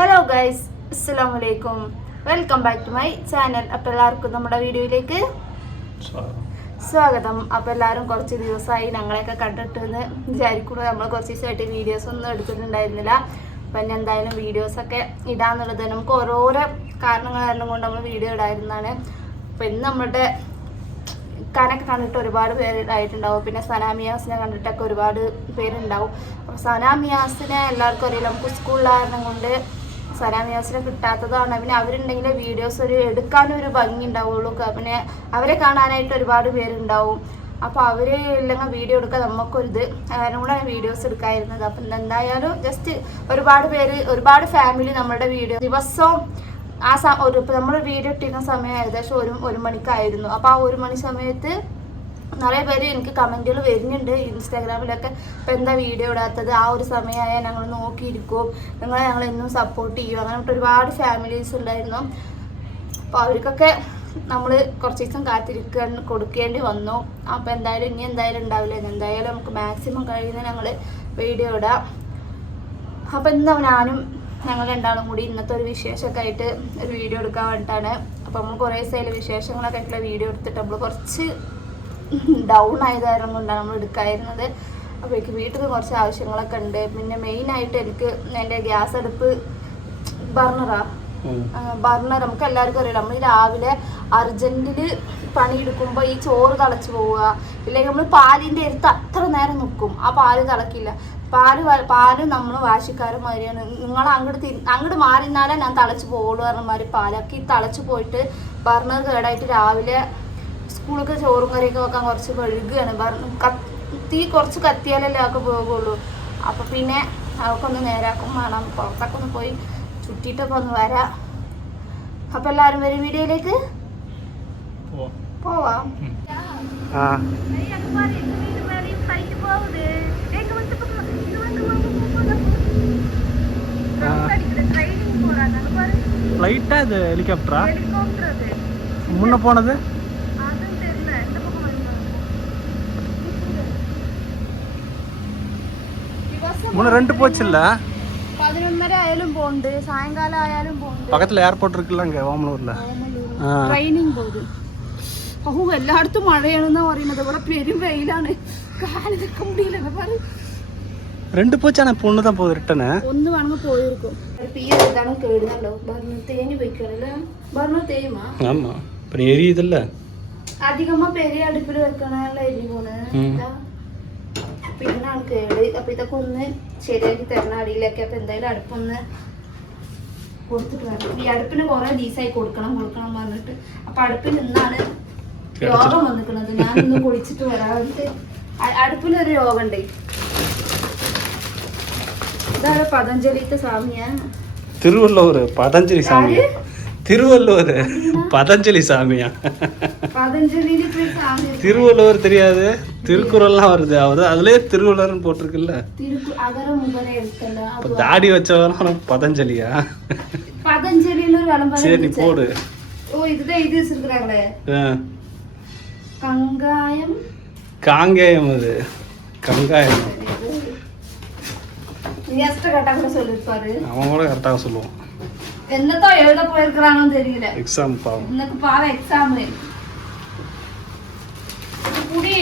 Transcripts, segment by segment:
Hello guys അസ്സാം വലൈക്കും welcome back to my channel. അപ്പോൾ എല്ലാവർക്കും നമ്മുടെ വീഡിയോയിലേക്ക് സ്വാഗതം. അപ്പോൾ എല്ലാവരും കുറച്ച് ദിവസമായി ഞങ്ങളെയൊക്കെ കണ്ടിട്ടെന്ന് വിചാരിക്കുന്നു നമ്മൾ കുറച്ച് ദിവസമായിട്ട് വീഡിയോസ് ഒന്നും എടുത്തിട്ടുണ്ടായിരുന്നില്ല. അപ്പം ഇനി എന്തായാലും വീഡിയോസൊക്കെ ഇടാന്നുള്ളത് നമുക്ക് ഓരോരോ കാരണങ്ങൾ കാരണം കൊണ്ട് നമ്മൾ വീഡിയോ ഇടായിരുന്നതാണ് അപ്പം ഇന്ന് നമ്മുടെ ഇക്കാനൊക്കെ കണ്ടിട്ട് ഒരുപാട് പേര് ആയിട്ടുണ്ടാവും. പിന്നെ സനാമിയാസിനെ കണ്ടിട്ടൊക്കെ ഒരുപാട് പേരുണ്ടാവും. അപ്പോൾ സനാമിയാസിനെ എല്ലാവർക്കും അറിയില്ല. നമുക്ക് സ്കൂളിലായിരുന്നു കൊണ്ട് സനാമിയാസിനെ കിട്ടാത്തതാണ്. പിന്നെ അവരുണ്ടെങ്കിൽ വീഡിയോസ് ഒരു എടുക്കാനും ഒരു ഭംഗി ഉണ്ടാവുള്ളൂ പിന്നെ അവരെ കാണാനായിട്ട് ഒരുപാട് പേരുണ്ടാവും. അപ്പോൾ അവർ ഇല്ലെങ്കിൽ വീഡിയോ എടുക്കാൻ നമുക്കൊരിത് അതിനും കൂടെ വീഡിയോസ് എടുക്കാതിരുന്നത്. അപ്പം എന്തായാലും ജസ്റ്റ് ഒരുപാട് പേര് ഒരുപാട് ഫാമിലി നമ്മളുടെ വീഡിയോ ദിവസവും ആ സ ഒരു നമ്മൾ വീഡിയോ ഇട്ടിരുന്ന സമയം ഏകദേശം ഒരു ഒരു മണിക്കായിരുന്നു. അപ്പോൾ ആ ഒരു മണി സമയത്ത് നിറയെ പേര് എനിക്ക് കമന്റുകൾ വരുന്നുണ്ട് ഇൻസ്റ്റാഗ്രാമിലൊക്കെ. ഇപ്പം എന്താ വീഡിയോ ഇടാത്തത്? ആ ഒരു സമയമായാൽ ഞങ്ങൾ നോക്കിയിരിക്കും. നിങ്ങളെ ഞങ്ങൾ എന്നും സപ്പോർട്ട് ചെയ്യും. അങ്ങനെ ഒരുപാട് ഫാമിലീസ് ഉണ്ടായിരുന്നു. അപ്പോൾ അവർക്കൊക്കെ നമ്മൾ കുറച്ച് ദിവസം കാത്തിരിക്കാൻ കൊടുക്കേണ്ടി വന്നു. അപ്പോൾ എന്തായാലും ഇനി എന്തായാലും ഉണ്ടാവില്ല. എന്തായാലും നമുക്ക് മാക്സിമം കഴിയുന്ന ഞങ്ങൾ വീഡിയോ ഇടാം. അപ്പോൾ ഇന്ന് ഞാനും ഞങ്ങൾ രണ്ടാളും കൂടി ഇന്നത്തെ ഒരു വിശേഷമൊക്കെ ആയിട്ട് ഒരു വീഡിയോ എടുക്കാൻ വേണ്ടിയിട്ടാണ്. അപ്പോൾ നമ്മൾ കുറേ ദിവസമായാലും വിശേഷങ്ങളൊക്കെ ആയിട്ടുള്ള വീഡിയോ എടുത്തിട്ട് നമ്മൾ കുറച്ച് ഡൗൺ ആയത് കാരണം കൊണ്ടാണ് നമ്മൾ എടുക്കായിരുന്നത്. അപ്പോൾ എനിക്ക് വീട്ടിൽ നിന്ന് കുറച്ച് ആവശ്യങ്ങളൊക്കെ ഉണ്ട്. പിന്നെ മെയിനായിട്ട് എനിക്ക് എന്റെ ഗ്യാസ് അടുപ്പ് ബർണറാ ബർണർ നമുക്ക് എല്ലാവർക്കും അറിയാം നമ്മൾ രാവിലെ അർജന്റിൽ പണിയെടുക്കുമ്പോൾ ഈ ചോറ് തിളച്ച് പോവുക ഇല്ലെങ്കിൽ നമ്മൾ പാലിന്റെ അടുത്ത് അത്ര നേരം നിൽക്കും ആ പാൽ തിളക്കില്ല. പാൽ പാൽ നമ്മൾ വാശിക്കാരൻ മാതിരിയാണ്. നിങ്ങൾ അങ്ങോട്ട് തിരി അങ്ങോട്ട് മാറി നിന്നാലേ ഞാൻ തിളച്ച് പോകുള്ളൂ പറഞ്ഞ മാതിരി പാലൊക്കെ ഈ തിളച്ച് പോയിട്ട് ബർണർ കേടായിട്ട് രാവിലെ സ്കൂളൊക്കെ ചോറും കറിയൊക്കെ വെക്കാൻ കുറച്ച് വഴുകുകയാണ് ബർണർ കത്തി കുറച്ച് കത്തിയാലല്ലേ ഒക്കെ പോകുള്ളൂ അപ്പോൾ പിന്നെ അതൊക്കെ ഒന്ന് നേരാക്കും വേണം പുറത്തൊക്കെ ഒന്ന് പോയി ചുറ്റിയിട്ടൊക്കെ ഒന്ന് വരാം അപ്പോൾ എല്ലാവരും വരും വീഡിയോയിലേക്ക് പോവാം ആ ஃப்ளைட்டா இது ஹெலிகாப்டரா முன்ன போனது முன்ன ரெண்டு போச்சு இல்ல പതിനൊന്നര ആയാലും പോണ്ട് സായങ്കാലം ആയാലും പോണ്ട് பக்கத்துல ஏர்போர்ட் இருக்குல்ல அங்க ஓமலூர்ல ആ. ട്രെയിനിങ് പോകും ഓ എല്ലായിടത്തും മഴയാണെന്നാ പറയുന്നത് ഇവിടെ പെരും വെയിലാണ് കാല് നിൽക്കാൻ മുടിയില്ല പറ ரெண்டு போச்சு ஆனா பொண்ணு தான் போகுது ரிட்டனு ഒന്ന് വേണമെങ്കിൽ പോയിരിക്കും ഈ ഇതാണ് കേടുന്നല്ലോ പറഞ്ഞു തേഞ്ഞു പോയിക്കണല്ലേ പറഞ്ഞു തേയുമാ ஆமா இப்ப நீ எரியுதுல்ல അധികമാ പെരിയ അടുപ്പിൽ വെക്കണല്ലോ എരി പോണ് അപ്പൊ ഇതിനാണ് കേട്. അപ്പൊ ഇതൊക്കെ ഒന്ന് ശരിയാക്കി തരണം അടിയിലൊക്കെ. അപ്പൊ എന്തായാലും അടുപ്പൊന്ന് കൊടുത്തിട്ട് വരണം. ഈ അടുപ്പിന് കുറേ ദിവസമായി കൊടുക്കണം കൊടുക്കണം പറഞ്ഞിട്ട്. അപ്പൊ അടുപ്പിൽ നിന്നാണ് രോഗം വന്നിക്കുന്നത് ഞാൻ ഇന്ന് കുളിച്ചിട്ട് വരാറുണ്ട് അടുപ്പിലൊരു രോഗം ഉണ്ട് ഇതാണ് പതഞ്ജലിത്തെ സ്വാമിയാണ് തിരുവല്ലൂർ പതഞ്ജലി സ്വാമി. திருவள்ளுவர். பதஞ்சலி சாமியா? திருவள்ளுவர் தெரியாது. திருக்குறள்லாம் வருது. அதாவது அதுலயே திருவள்ளுவர்னு போட்டிருக்குல்ல? இப்போ தாடி வச்சவெல்லாம் பதஞ்சலியா? சரி போடு. கங்காயம். காங்காயம் அது. கங்காயம். அவன் கூட கரெக்டாக சொல்லுவான். என்னதான் எழுத போயிருக்கிறானோ தெரியல எக்ஸாம் பாவம் இன்னைக்கு பாவ எக்ஸாம் புடி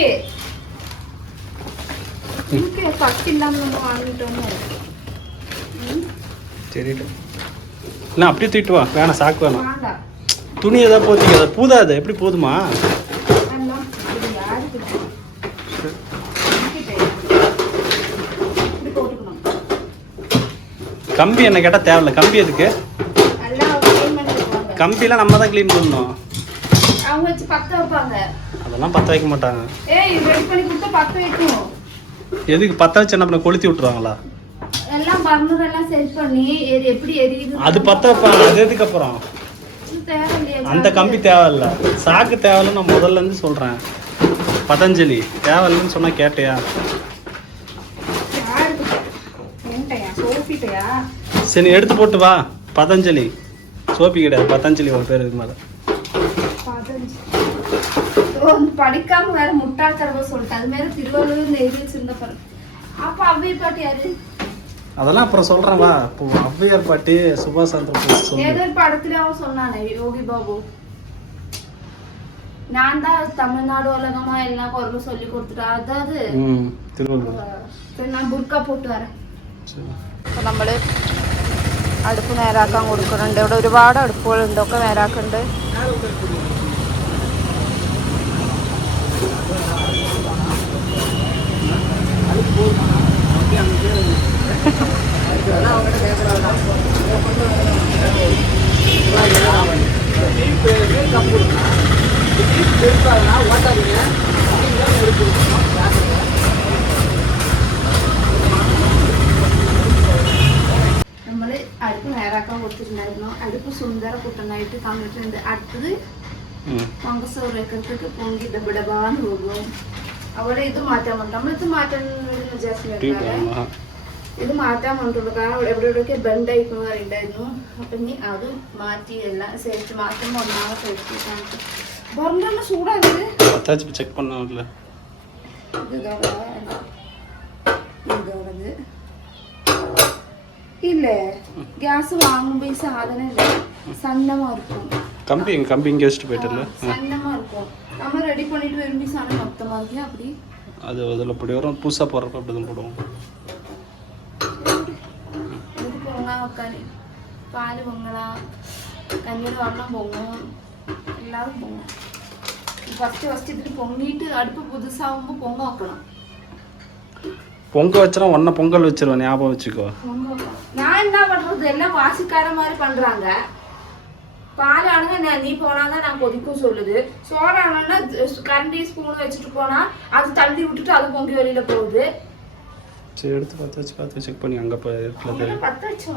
பத்து இல்லாம நம்ம வாங்கிட்டோம்னு சரி இல்லை அப்படியே தூக்கிட்டு வா வேணாம் சாக்கு வேணாம் துணி ஏதாவது போத்திக்க அதை பூதாது எப்படி போதுமா கம்பி என்ன கேட்டால் தேவையில்ல கம்பி எதுக்கு எல்லாம் clean பண்ணி வைப்பாங்க. கம்பிலாம் நம்ம தான் க்ளீன் பண்ணணும். அவங்க வச்சு பத்த வைப்பாங்க. அதெல்லாம் பற்ற வைக்க மாட்டாங்க. ஏய் ரெடி பண்ணி கொடுத்தா பத்த வைக்கும் எதுக்கு பற்ற வச்சு என்ன பண்ண கொளுத்தி விட்டுருவாங்களா? எல்லாம் பர்னர் எல்லாம் செட் பண்ணி எப்படி எரியுது? அது பற்ற வைப்பாங்க. அது எதுக்கு அப்புறம்? அந்த கம்பி தேவையில்ல. சாக்கு தேவையில்ல நான் முதல்ல இருந்து சொல்கிறேன் பதஞ்சலி தேவையில்லைன்னு சொன்னால் கேட்டியா? சரி எடுத்து போட்டு வா. பதஞ்சலி. சோப்பி கிடையாது. பத்தாஞ்சலி ஒரு பேர் இருக்கு மேலே. படிக்காம வேற முட்டாள் முட்டாள்தரவா சொல்லிட்டு அது மாதிரி திருவள்ளுவர் இந்த எழுதி அப்ப அவ்வியர் பாட்டு யாரு? அதெல்லாம் அப்புறம் சொல்றேன் வா இப்போ அவ்வையார் பாட்டு சுபாஷ் சந்திர போஸ் ஏதோ படத்துல அவன் சொன்னானே யோகி பாபு. நான் தான் தமிழ்நாடு உலகமா எல்லா குரலும் சொல்லி கொடுத்துட்டேன் அதாவது திருவள்ளுவர். நான் புர்கா போட்டு வரேன். நம்மளு അടുപ്പ് നേരാക്കാൻ കൊടുക്കുന്നുണ്ട്. ഇവിടെ ഒരുപാട് അടുപ്പുകളുണ്ട്. ഒക്കെ നേരാക്കുന്നുണ്ട്. നമ്മൾ ഉണ്ടാക്കാൻ കൊടുത്തിട്ടുണ്ടായിരുന്നു. അതിപ്പോ സുന്ദര കുട്ടനായിട്ട് തന്നിട്ടുണ്ട്. അടുത്തത് പങ്കസൗരക്കത്തേക്ക് പൊങ്കി ഡബിഡബാന്ന് പോകും അവിടെ ഇത് മാറ്റാൻ വേണ്ടി നമ്മളിത് മാറ്റാൻ വിചാരിച്ചിട്ടുണ്ടായിരുന്നേ ഇത് മാറ്റാൻ വേണ്ടിയിട്ടുള്ളൂ കാരണം അവിടെ എവിടെ എവിടെയൊക്കെ ബെൻഡായിക്കുന്ന പറയുണ്ടായിരുന്നു അപ്പൊ ഇനി അത് മാറ്റി എല്ലാം സേഫ്റ്റി മാറ്റുമ്പോൾ ഒന്നാമത് സേഫ്റ്റി പറഞ്ഞ ചൂടാകുന്നത് ചെക്ക് പണ്ണാവില്ല ഇതോടെ ഇതോടത് இல்லை கேஸ் வாங்கும்போது சாதனம் இல்லை சன்னமாக இருக்கும் கம்பி எங்க கம்பி இங்க வச்சுட்டு போயிட்டல சன்னமாக இருக்கும் நம்ம ரெடி பண்ணிட்டு விரும்பி சன்னம் மொத்தமாக இருக்கு அப்படி அது அதில் அப்படி வரும் புதுசாக போடுறப்ப அப்படி தான் போடுவோம் இதுக்கு போங்க உட்காந்து பால் பொங்கலா கஞ்சியில் வரலாம் போகும் எல்லாரும் போகும் ஃபஸ்ட்டு ஃபஸ்ட்டு இதுட்டு பொங்கிட்டு அடுப்பு புதுசாகும்போது பொங்க வைக்கலாம் பொங்க வச்சுனா உன்ன பொங்கல் வச்சிருவேன் ஞாபகம் வச்சுக்கோ. நான் என்ன பண்றது? என்ன வாசிக்கார மாதிரி பண்றாங்க? பால் ஆளுங்க நீ போனாதான் நான் கொதிக்கும் சொல்லுது. சோறு ஆனா கரண்டி ஸ்பூன் வச்சுட்டு போனா அது தள்ளி விட்டுட்டு அது பொங்கி வெளியில போகுது. சரி எடுத்து பத்து வச்சு பார்த்து செக் பண்ணி அங்கே போய் பத்து வச்சு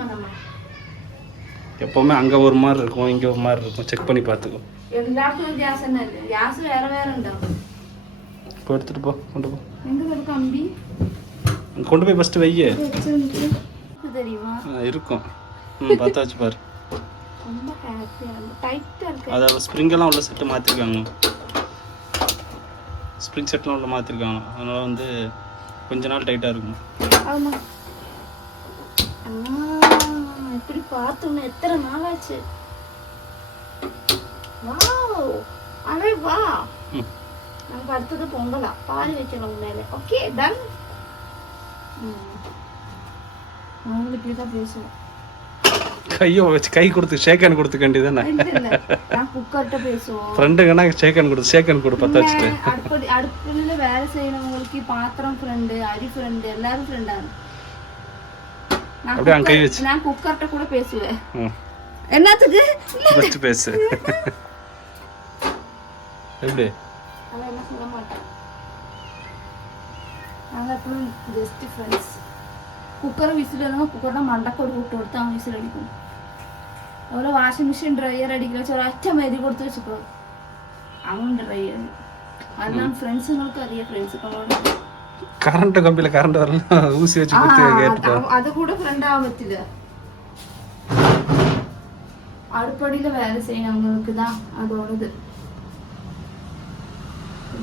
எப்பவுமே அங்கே ஒரு மாதிரி இருக்கும் இங்கே ஒரு மாதிரி இருக்கும். செக் பண்ணி பார்த்துக்கோ. எல்லாத்துக்கும் கேஸ் என்ன? கேஸ் வேற வேற உண்டா? இப்போ எடுத்துட்டு போ கொண்டு போ. எங்கே இருக்கு அம்பி கொண்டு போய் ஃபஸ்ட்டு வையே. இருக்கும். ம் பார்த்தாச்சு பாரு. ரொம்ப ஹாப்பியா இருக்கு. டைட்டா இருக்கு. அதை ஸ்ப்ரிங்கெல்லாம் உள்ள செட்டு மாற்றிருக்காங்க ஸ்ப்ரிங் செட்லாம் உள்ள மாற்றிருக்காங்க அதனால் வந்து கொஞ்ச நாள் டைட்டாக இருக்கும். இப்படி பார்த்தோன்னு எத்தனை நாள் ஆச்சு வாவ். அரே வா நமக்கு அடுத்தது பொங்கலா. பால் வைக்கணும் மேலே ஓகே டன் நாங்களும் இப்படி தான் பேசுவோம் கையை வச்சு கை கொடுத்து ஷேக்கன் கொடுத்துக்க வேண்டியதானே நான் குக்கர்கிட்ட பேசுவோம். ஃப்ரெண்டுங்கன்னா ஷேக்கன் கொடு ஷேக்கன் கொடு பற்ற வச்சுட்டு. அடுப்படி அடுப்புல வேலை செய்யறவங்களுக்கு பாத்திரம் ஃப்ரெண்டு அரி ஃப்ரெண்டு எல்லாரும் ஃப்ரெண்டாங்க நான் அப்படியே அங்க கை வச்சு. நான் குக்கர்கிட்ட கூட பேசுவேன். என்னத்துக்கு? ஃபஸ்ட்டு பேசு. எப்படி? அவன் என்ன சொல்ல மாட்டான். ഞങ്ങളെപ്പോഴും ജസ്റ്റ് ഫ്രണ്ട്സ് കുക്കർ വിസിലൊന്നും കുക്കറിന്റെ മണ്ടക്കൊരു കൂട്ട് കൊടുത്ത് അവൻ വിസിലടിക്കും അതുപോലെ വാഷിംഗ് മെഷീൻ ഡ്രൈയർ അടിക്കില്ല വെച്ചാൽ ഒരൊറ്റ മരി കൊടുത്ത് വെച്ചിക്കോ അവൻ ഡ്രയർ അതെല്ലാം ഫ്രണ്ട്സ് നിങ്ങൾക്ക് അറിയാം ഫ്രണ്ട്സുകളോട് കറണ്ട് കമ്പിയിലെ കറണ്ട് ഊസി വെച്ച് അത് കൂടെ ഫ്രണ്ട് ആവാൻ പറ്റില്ല. അടുപ്പടിയിൽ വേല ചെയ്യാൻ നിങ്ങൾക്ക് ഇതാ അതോടത്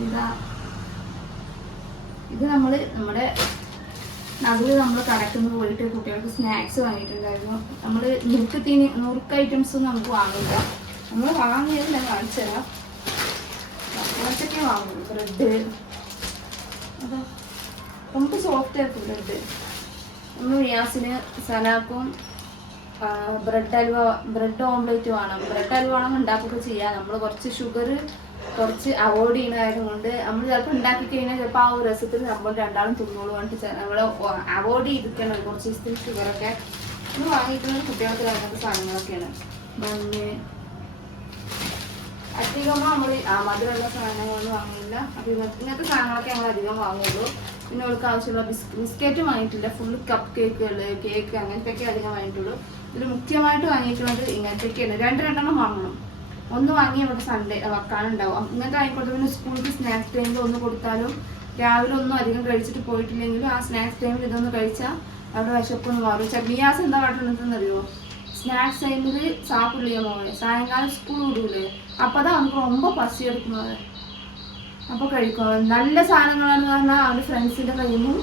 ഇതാ. ഇത് നമ്മൾ നമ്മുടെ നടുവിൽ നമ്മൾ കടക്കുന്ന പോയിട്ട് കുട്ടികൾക്ക് സ്നാക്സ് വാങ്ങിയിട്ടുണ്ടായിരുന്നു. നമ്മൾ നുറുക്ക് തീനി നുറുക്ക് ഐറ്റംസ് നമുക്ക് വാങ്ങില്ല നമ്മൾ വാങ്ങിയത് ഞാൻ കാണിച്ചു തരാം. കുറച്ചൊക്കെ ബ്രെഡ് അതാ. നമുക്ക് സോഫ്റ്റ് ആക്കും ബ്രെഡ് നമ്മൾ ബ്രെഡ് അലുവ ബ്രെഡ് ഓംലേറ്റ് വേണം. ബ്രെഡ് അലുവ വേണം ചെയ്യാം. നമ്മൾ കുറച്ച് ഷുഗർ കുറച്ച് അവോയ്ഡ് ചെയ്യുന്നതായത് കൊണ്ട് നമ്മൾ ചിലപ്പോൾ ഉണ്ടാക്കി കഴിഞ്ഞാൽ ചിലപ്പോൾ ആ ഒരു രസത്തിൽ നമ്മൾ രണ്ടാളും തിന്നോളൂ പറഞ്ഞിട്ട് നമ്മൾ അവോയ്ഡ് ചെയ്തിരിക്കണം. കുറച്ച് ദിവസത്തിൽ ഷുഗറൊക്കെ നമ്മൾ വാങ്ങിയിട്ടുള്ള കുട്ടികൾക്ക് അങ്ങനത്തെ സാധനങ്ങളൊക്കെയാണ്. മണ്ണ് അധികം നമ്മൾ ആ മധുരമുള്ള സാധനങ്ങളൊന്നും വാങ്ങില്ല അപ്പോൾ ഇങ്ങനത്തെ സാധനങ്ങളൊക്കെ നമ്മൾ അധികം വാങ്ങുള്ളൂ. പിന്നെ അവൾക്ക് ആവശ്യമുള്ള ബിസ്ക് ബിസ്ക്കറ്റ് വാങ്ങിയിട്ടില്ല. ഫുള്ള് കപ്പ് കേക്കുകൾ കേക്ക് അങ്ങനത്തെയൊക്കെ അധികം വാങ്ങിയിട്ടുള്ളൂ. ഇതിൽ മുഖ്യമായിട്ട് വാങ്ങിയിട്ടുള്ളത് ഇങ്ങനത്തെയൊക്കെയാണ്. രണ്ട് രണ്ടെണ്ണം വാങ്ങണം. ഒന്ന് വാങ്ങി അവിടെ സൺഡേ വെക്കാനുണ്ടാവും ഇങ്ങനത്തെ ആയിക്കോട്ടെ പിന്നെ സ്കൂളിൽ സ്നാക്സ് ടൈമിൽ ഒന്ന് കൊടുത്താലും രാവിലെ ഒന്നും അധികം കഴിച്ചിട്ട് പോയിട്ടില്ലെങ്കിലും ആ സ്നാക്സ് ടൈമിൽ ഇതൊന്ന് കഴിച്ചാൽ അവിടെ വിശപ്പൊന്ന് മാറും ചമ്മിയാസ് എന്താ കാട്ടുന്നതെന്ന് അറിയുമോ ஸ்நாக்ஸ் டைமில் சாப்பிடலையோ சாயங்காலம் ஸ்கூல் விடுவில்லை அப்போ தான் அவனுக்கு ரொம்ப பசி எடுக்கணும் അപ്പോൾ കഴിക്കും നല്ല സാധനങ്ങളെന്ന് പറഞ്ഞാൽ അവൻ്റെ ഫ്രണ്ട്സിൻ്റെ കയ്യിൽ നിന്നും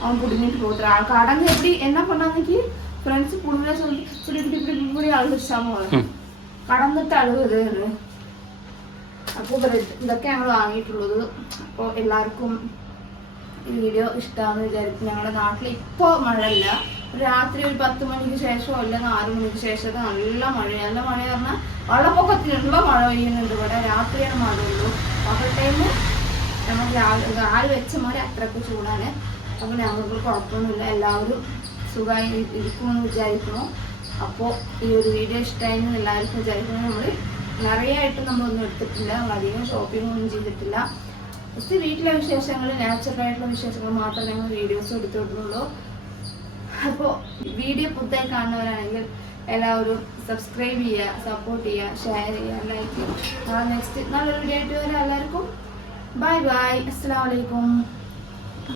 அவன் பிடிங்கிட்டு போட்டுறான் கடந்து எப்படி என்ன பண்ணாங்க ஃப்ரெண்ட்ஸ் பிடிங்க சொல்லி இப்படி இப்படி இப்படி இப்படி அழுதுச்சாம ഉം. കടന്നിട്ട് അഴുകത് അപ്പോൾ ഇതൊക്കെ ഞങ്ങൾ വാങ്ങിയിട്ടുള്ളത്. അപ്പോൾ എല്ലാവർക്കും ഈ വീഡിയോ ഇഷ്ടമാണെന്ന് വിചാരിക്കും. ഞങ്ങളുടെ നാട്ടിൽ ഇപ്പോൾ മഴയില്ല. രാത്രി ഒരു പത്ത് മണിക്ക് ശേഷമോ അല്ലെങ്കിൽ ആറ് മണിക്ക് ശേഷമൊക്കെ നല്ല മഴ നല്ല മഴ പറഞ്ഞാൽ വെള്ളപ്പൊക്കത്തിനുള്ള മഴ പെയ്യുന്നുണ്ട്. ഇവിടെ രാത്രിയാണ് മഴ ഉള്ളൂ അപ്പോൾ ടൈമിൽ നമ്മൾ രാവിലെ ആൾ വെച്ച മഴ അത്രയ്ക്ക് ചൂടാണ്. അപ്പോൾ ഞങ്ങൾക്ക് കുഴപ്പമൊന്നുമില്ല. എല്ലാവരും സുഖമായി ഇരിക്കുമെന്ന് വിചാരിക്കുന്നു. അപ്പോൾ ഈ ഒരു വീഡിയോ ഇഷ്ടമായിരുന്നു എല്ലാവർക്കും വിചാരിക്കുന്നത് നമ്മൾ നിറയായിട്ട് നമ്മളൊന്നും എടുത്തിട്ടില്ല. അധികം ഷോപ്പിംഗ് ഒന്നും ചെയ്തിട്ടില്ല. ജസ്റ്റ് വീട്ടിലെ വിശേഷങ്ങൾ നാച്ചുറൽ ആയിട്ടുള്ള വിശേഷങ്ങൾ മാത്രമേ ഞങ്ങൾ വീഡിയോസ് എടുത്തിട്ടുള്ളൂ അപ്പോൾ വീഡിയോ പുതുതായി കാണുന്നവരാണെങ്കിൽ എല്ലാവരും സബ്സ്ക്രൈബ് ചെയ്യുക സപ്പോർട്ട് ചെയ്യുക ഷെയർ ചെയ്യുക ലൈക്ക് ചെയ്യുക. നെക്സ്റ്റ് നല്ലൊരു വീഡിയോ ആയിട്ട് വരാം എല്ലാവർക്കും. ബൈ ബൈ അസ്സാം വലൈക്കും